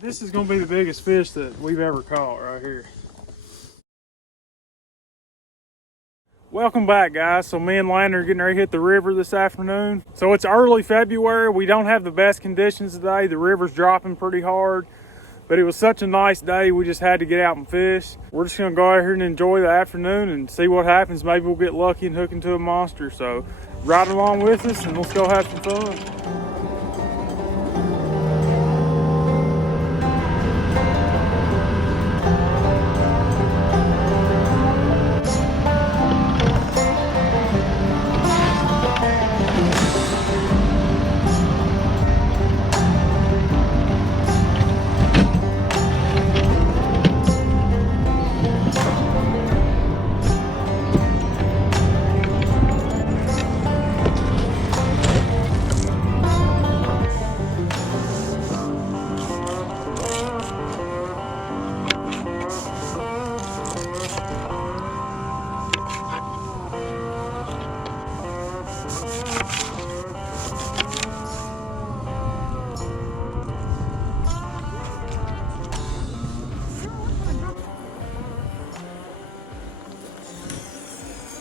This is going to be the biggest fish that we've ever caught right here. Welcome back, guys. So me and Landon are getting ready to hit the river this afternoon. So it's early February. We don't have the best conditions today. The river's dropping pretty hard, but it was such a nice day. We just had to get out and fish. We're just going to go out here and enjoy the afternoon and see what happens. Maybe we'll get lucky and hook into a monster. So ride along with us and let's go have some fun.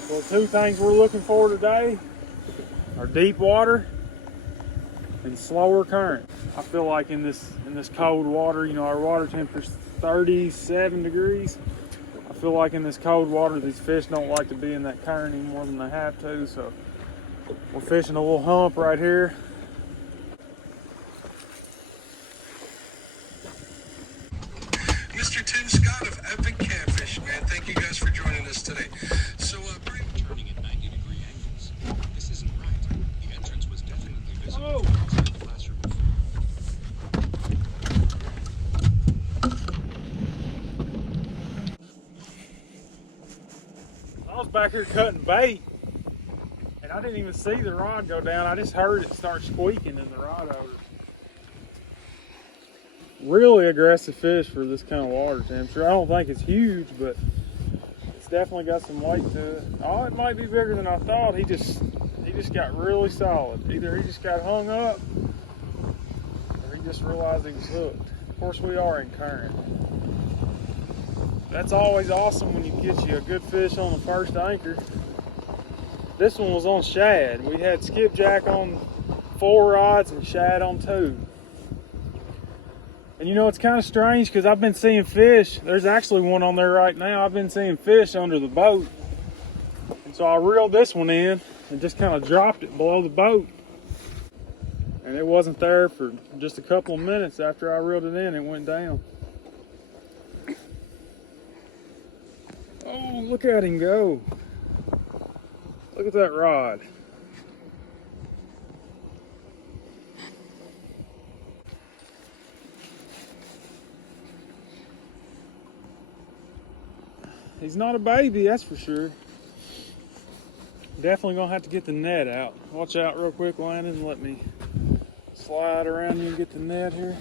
Well, two things we're looking for today are deep water and slower current. I feel like in this cold water, you know, our water temperature's 37 degrees. I feel like in this cold water, these fish don't like to be in that current any more than they have to. So we're fishing a little hump right here. Mr. Tim Scott of Epic Catfish, man. Thank you guys for joining us today. So, turning at 90-degree angles. This isn't right. The entrance was definitely visible Oh. outside the classroom. I was back here cutting bait, and I didn't even see the rod go down. I just heard it start squeaking in the rod over. Really aggressive fish for this kind of water temperature. I don't think it's huge, but it's definitely got some weight to it. Oh, it might be bigger than I thought. He just got really solid. Either he just got hung up, or he just realized he was hooked. Of course, we are in current. That's always awesome when you get you a good fish on the first anchor. This one was on shad. We had skipjack on 4 rods and shad on 2. And you know, it's kind of strange because I've been seeing fish. There's actually one on there right now. I've been seeing fish under the boat. And so I reeled this one in and just kind of dropped it below the boat. And it wasn't there for just a couple of minutes. After I reeled it in, it went down. Oh, look at him go. Look at that rod. He's not a baby, that's for sure. Definitely gonna have to get the net out. Watch out real quick, Landon. Let me slide around you and get the net here.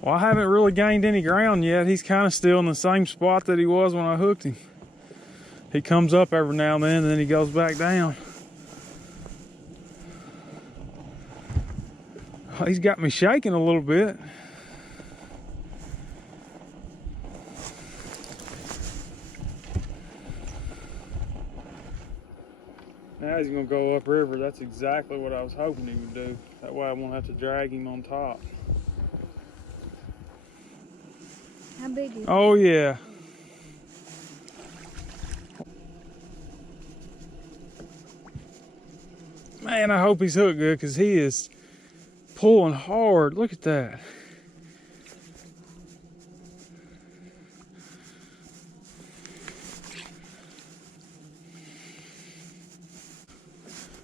Well, I haven't really gained any ground yet. He's kind of still in the same spot that he was when I hooked him. He comes up every now and then he goes back down. He's got me shaking a little bit. Now he's gonna go upriver. That's exactly what I was hoping he would do. That way I won't have to drag him on top. How big is he? Oh yeah. Man, I hope he's hooked good because he is pulling hard. Look at that.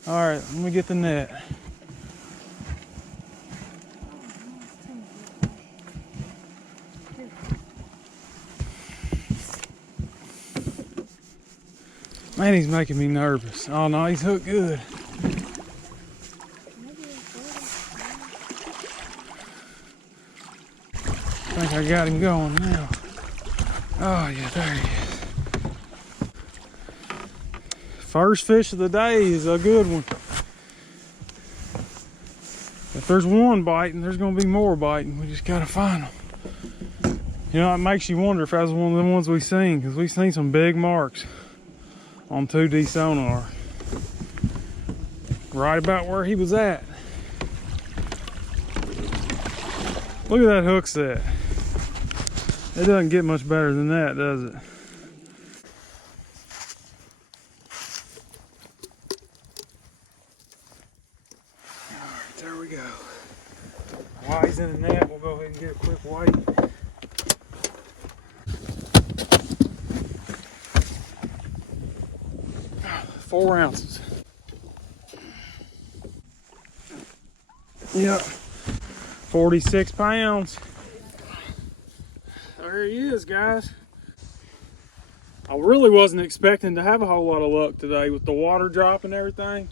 All right, let me get the net. Man, he's making me nervous. Oh no, he's hooked good. I think I got him going now. Oh yeah, there he is. First fish of the day is a good one. If there's one biting, there's gonna be more biting. We just gotta find them. You know, it makes you wonder if that was one of the ones we seen, because we seen some big marks on 2D sonar. Right about where he was at. Look at that hook set. It doesn't get much better than that, does it? Alright, there we go. While he's in the net, we'll go ahead and get a quick weight. Four ounces. Yep. 46 pounds. There he is, guys. I really wasn't expecting to have a whole lot of luck today with the water drop and everything.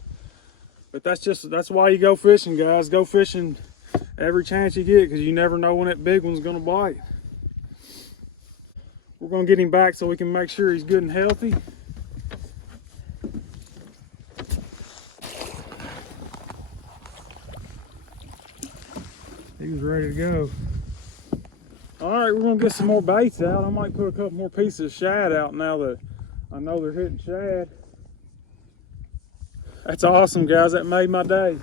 But that's why you go fishing, guys. Go fishing every chance you get, because you never know when that big one's gonna bite. We're gonna get him back so we can make sure he's good and healthy. He was ready to go. All right, we're gonna get some more baits out. I might put a couple more pieces of shad out now that I know they're hitting shad. That's awesome, guys. That made my day.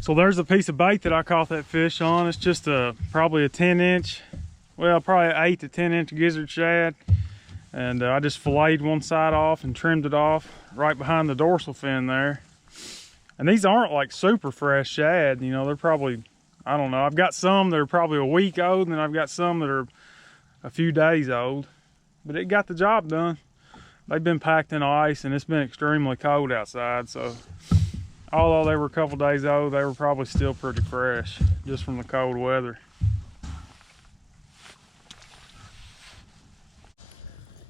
So there's a piece of bait that I caught that fish on. It's just probably a 10-inch, well, probably an 8 to 10-inch gizzard shad. And I just filleted one side off and trimmed it off right behind the dorsal fin there. And these aren't like super fresh shad, you know, they're probably, I don't know. I've got some that are probably a week old, and then I've got some that are a few days old. But it got the job done. They've been packed in ice, and it's been extremely cold outside, so although they were a couple days old, they were probably still pretty fresh just from the cold weather.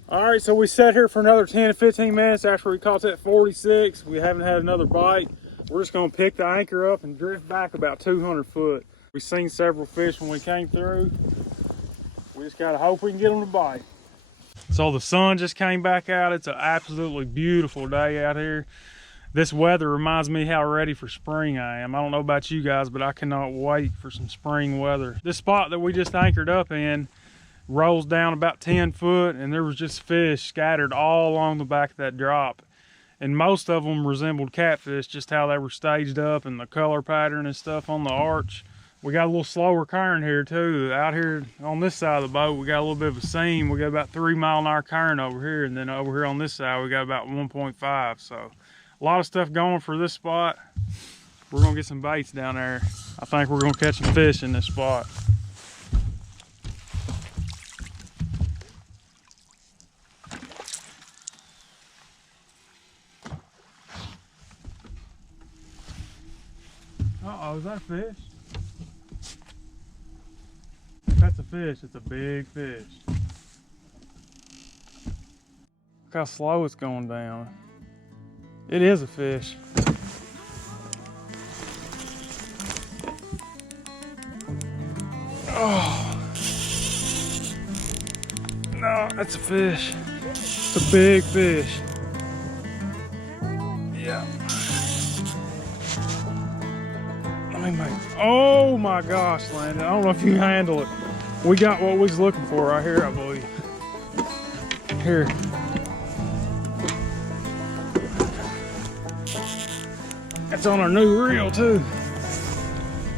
All right, so we sat here for another 10 to 15 minutes after we caught that 46. We haven't had another bite. We're just gonna pick the anchor up and drift back about 200 foot. We've seen several fish when we came through. We just gotta hope we can get them to bite. So the sun just came back out. It's an absolutely beautiful day out here. This weather reminds me how ready for spring I am. I don't know about you guys, but I cannot wait for some spring weather. This spot that we just anchored up in rolls down about 10 foot, and there was just fish scattered all along the back of that drop. And most of them resembled catfish, just how they were staged up and the color pattern and stuff on the arch. We got a little slower current here too. Out here on this side of the boat, we got a little bit of a seam. We got about 3 mile an hour current over here, and then over here on this side, we got about 1.5. So a lot of stuff going for this spot. We're gonna get some baits down there. I think we're gonna catch some fish in this spot. Uh-oh, is that a fish? If that's a fish, it's a big fish. Look how slow it's going down. It is a fish. Oh. No, that's a fish. It's a big fish. Yeah. Oh my gosh, Landon. I don't know if you can handle it. We got what we was looking for right here, I believe. Here. That's on our new reel too.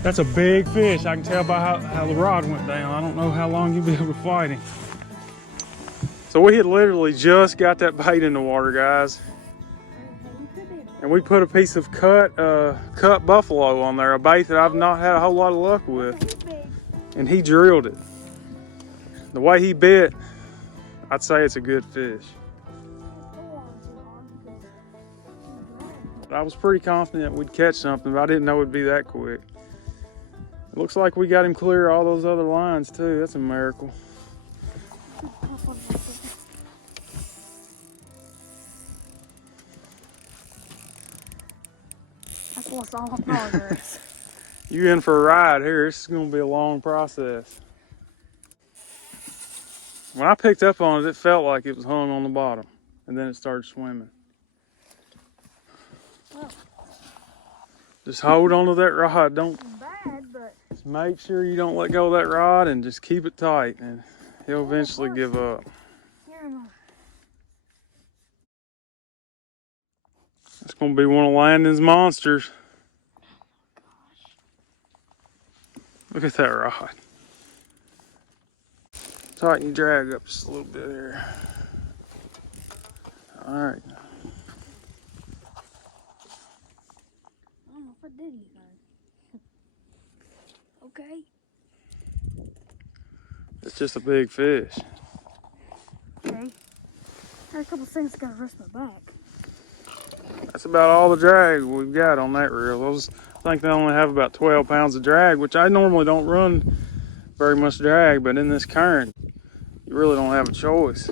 That's a big fish. I can tell by how the rod went down. I don't know how long you'll be able to fight him. So we had literally just got that bait in the water, guys. And we put a piece of cut buffalo on there, a bait that I've not had a whole lot of luck with. And he drilled it. The way he bit, I'd say it's a good fish. But I was pretty confident we'd catch something, but I didn't know it'd be that quick. It looks like we got him clear all those other lines too. That's a miracle. That's what's all progress. You in for a ride here. This is going to be a long process. When I picked up on it, it felt like it was hung on the bottom, and then it started swimming. Just hold on to that rod. Don't It's bad, but just make sure you don't let go of that rod and just keep it tight, and he'll eventually give up. here am I. It's gonna be one of Landon's monsters. Look at that rod. Tighten your drag up just a little bit there. All right. I don't know if I did anything. Okay. It's just a big fish. Okay. There's a couple things that gotta rest my back. That's about all the drag we've got on that reel. I think they only have about 12 pounds of drag, which I normally don't run very much drag, but in this current, you really don't have a choice.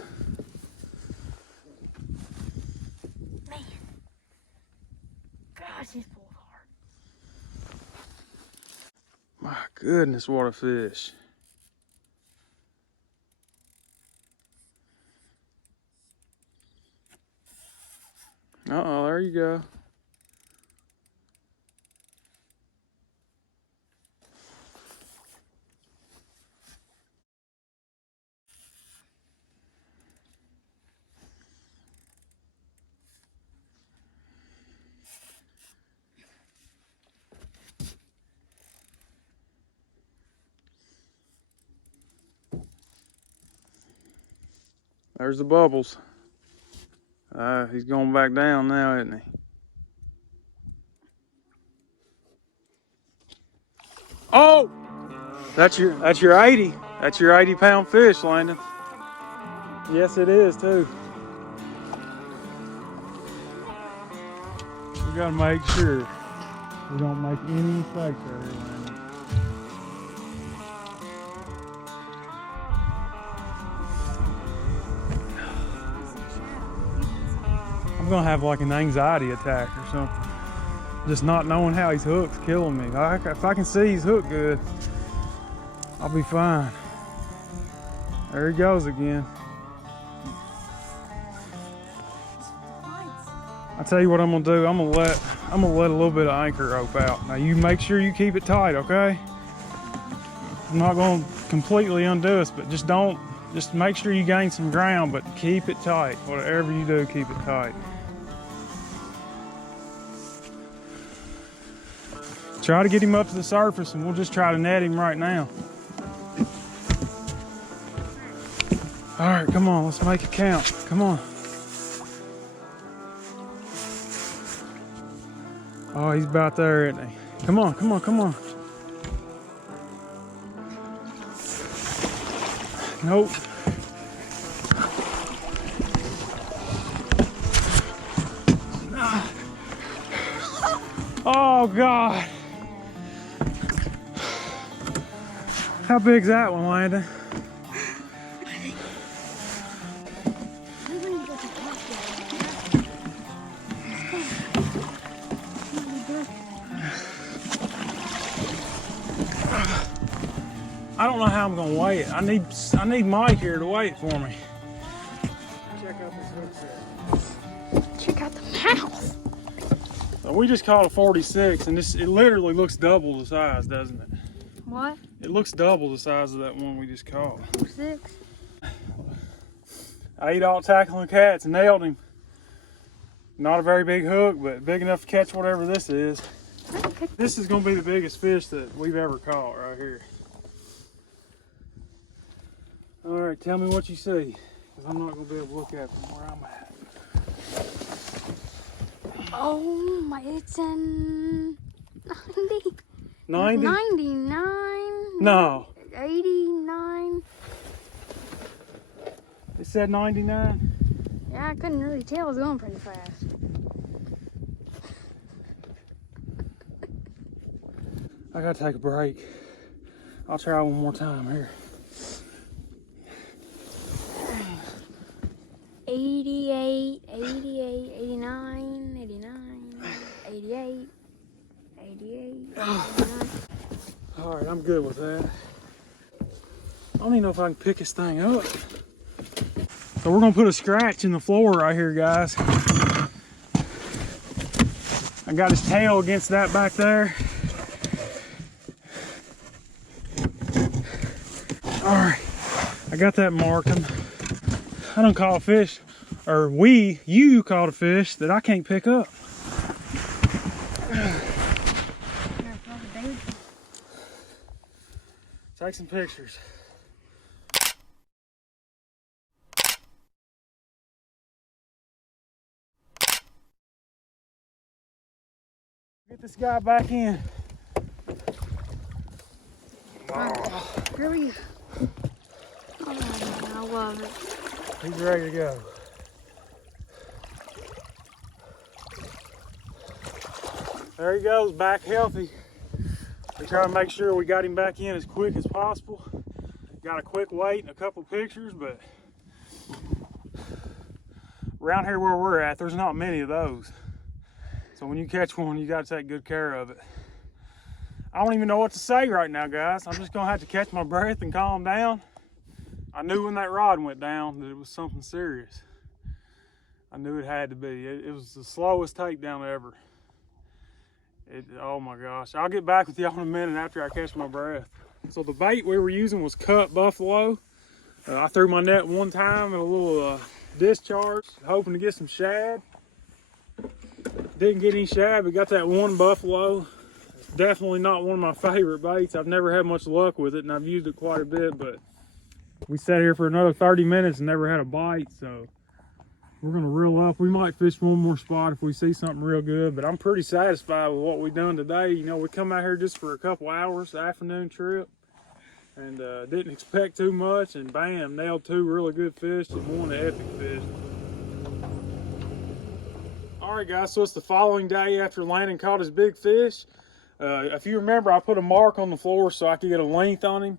Man. Gosh, he's pulled hard. My goodness, what a fish. Uh-oh, there you go. There's the bubbles. He's going back down now, isn't he? Oh! That's your 80. That's your 80-pound fish, Landon. Yes, it is too. We gotta make sure we don't make any mistakes right here, Landon. I'm gonna have like an anxiety attack or something. Just not knowing how he's hooked killing me. If I can see he's hooked good, I'll be fine. There he goes again. I tell you what I'm gonna do. I'm gonna let a little bit of anchor rope out. Now you make sure you keep it tight, okay? I'm not gonna completely undo us, but just make sure you gain some ground, but keep it tight. Whatever you do, keep it tight. Try to get him up to the surface, and we'll just try to net him right now. All right, come on, let's make it count. Come on. Oh, he's about there, isn't he? Come on, come on, come on. Nope. Oh, God. How big's that one, Landon? I don't know how I'm gonna weigh it. I need Mike here to weigh it for me. Check out this hook set. Check out the mouth. So we just caught a 46, and it literally looks double the size, doesn't it? What? It looks double the size of that one we just caught. 6. 8-aught tackling cats, nailed him. Not a very big hook, but big enough to catch whatever this is. This is gonna be the biggest fish that we've ever caught right here. All right, tell me what you see, because I'm not gonna be able to look at it from where I'm at. Oh my, it's in 90. 90? 99. No. 89. It said 99? Yeah, I couldn't really tell. It was going pretty fast. I gotta take a break. I'll try one more time here. 88, 88, 89, 89, 88, 88, 89. All right, I'm good with that. I don't even know if I can pick this thing up. So we're gonna put a scratch in the floor right here, guys. I got his tail against that back there. All right, I got that marking. I done caught a fish, or you caught a fish that I can't pick up. Take some pictures. Get this guy back in. Here we go. Oh man, I love it. He's ready to go. There he goes, back healthy. We're trying to make sure we got him back in as quick as possible. Got a quick wait and a couple pictures, but around here where we're at, there's not many of those. So when you catch one, you got to take good care of it. I don't even know what to say right now, guys. I'm just gonna have to catch my breath and calm down. I knew when that rod went down that it was something serious. I knew it had to be. It was the slowest takedown ever. Oh my gosh. I'll get back with y'all in a minute after I catch my breath. So the bait we were using was cut buffalo. I threw my net one time in a little discharge, hoping to get some shad. Didn't get any shad, but got that one buffalo. It's definitely not one of my favorite baits. I've never had much luck with it, and I've used it quite a bit, but we sat here for another 30 minutes and never had a bite, so we're gonna reel up. We might fish one more spot if we see something real good, but I'm pretty satisfied with what we've done today. You know, we come out here just for a couple hours, afternoon trip, and didn't expect too much, and bam, nailed two really good fish and one epic fish. All right, guys, so it's the following day after Landon caught his big fish. If you remember, I put a mark on the floor so I could get a length on him.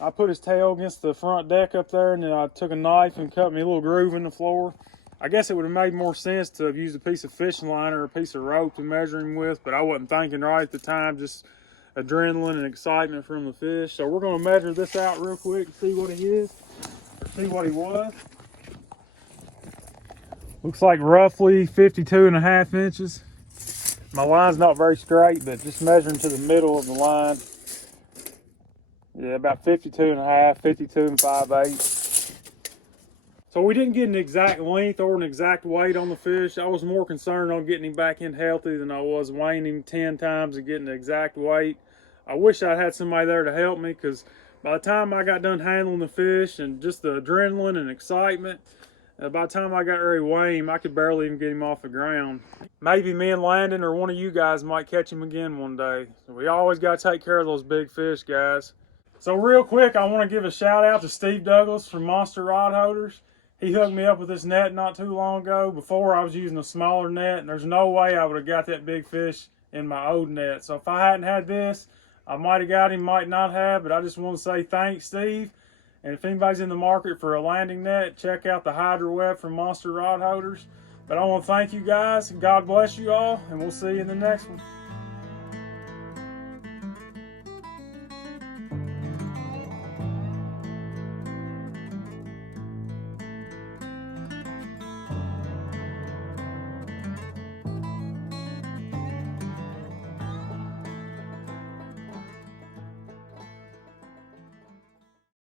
I put his tail against the front deck up there, and then I took a knife and cut me a little groove in the floor. I guess it would have made more sense to have used a piece of fishing line or a piece of rope to measure him with, but I wasn't thinking right at the time, just adrenaline and excitement from the fish. So we're going to measure this out real quick and see what he is, or see what he was. Looks like roughly 52.5 inches. My line's not very straight, but just measuring to the middle of the line. Yeah, about 52.5, 52 5/8. So we didn't get an exact length or an exact weight on the fish. I was more concerned on getting him back in healthy than I was weighing him 10 times and getting the exact weight. I wish I had somebody there to help me, because by the time I got done handling the fish and just the adrenaline and excitement, by the time I got ready to weigh him, I could barely even get him off the ground. Maybe me and Landon or one of you guys might catch him again one day. So we always got to take care of those big fish, guys. So real quick, I want to give a shout out to Steve Douglas from Monster Rod Holders. He hooked me up with this net not too long ago. Before, I was using a smaller net, and there's no way I would have got that big fish in my old net. So if I hadn't had this, I might have got him, might not have, but I just want to say thanks, Steve. And if anybody's in the market for a landing net, check out the Hydro Web from Monster Rod Holders. But I want to thank you guys, and God bless you all, and we'll see you in the next one.